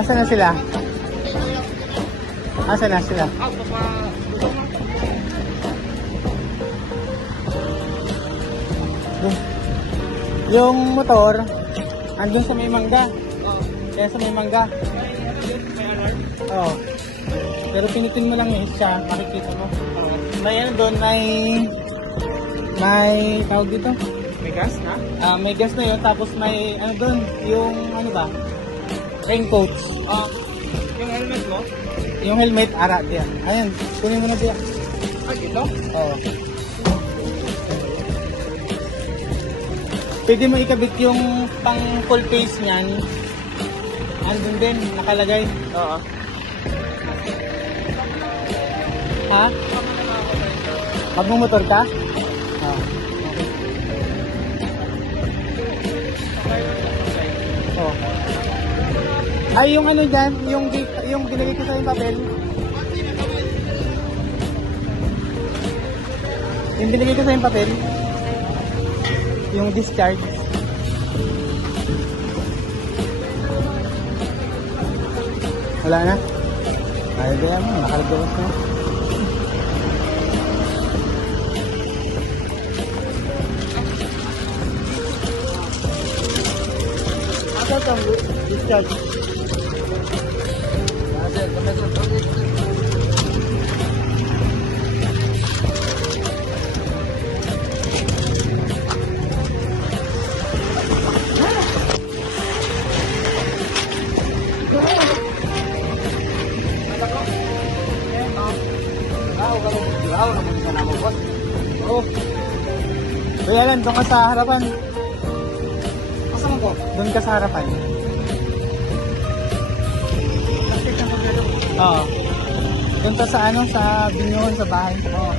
Asa na sila? Asa na sila? Yung motor, andun sa may mangga. Kaya sa may mangga. Oo. Pero pinitin mo lang yung isa, makikita mo. May ano doon, may tawag dito? May gas na? May gas na yun, tapos may ano doon, yung ano ba? Raincoat. Yung helmet mo? Yung helmet, ara diyan. Ayan, kunin mo na diyan. Ito? Oo. Pwede mo ikabit yung pang full face niyan. Andun din, nakalagay. Oo. Ha? Magmumotor ka? Oh. Ay, yung ano dyan, yung binigay ko sa yung papel. Yung binigay ko sa yung papel. Yung discharge. Wala na? Ay, di mo, nakalagawas na. Ito itong discharge. Oh. Kuya Alan, doon ka sa harapan. Kasama ko? Doon ka sa harapan. Oo. Doon ka sa ano, sa binyon, sa bahay. Oo.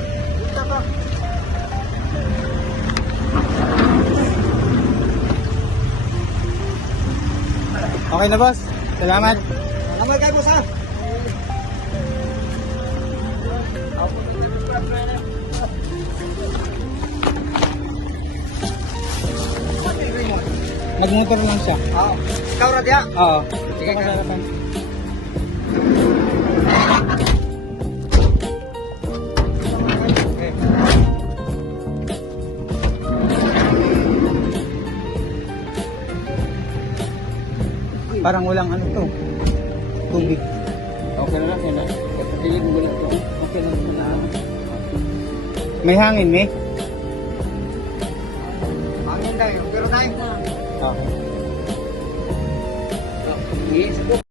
Okay na, boss. Salamat. Salamat kayo, boss, ha? Nagmotor lang siya. Oo. Ikaw, Radya? Oo. Sige Doon ka ka. sa harapan. Parang walang ano to. Tubig. Okay na lang, yun na. Kapatid mo lang ito. Okay lang na. May hangin, eh. Hangin tayo, pero tayo. Okay. Yes,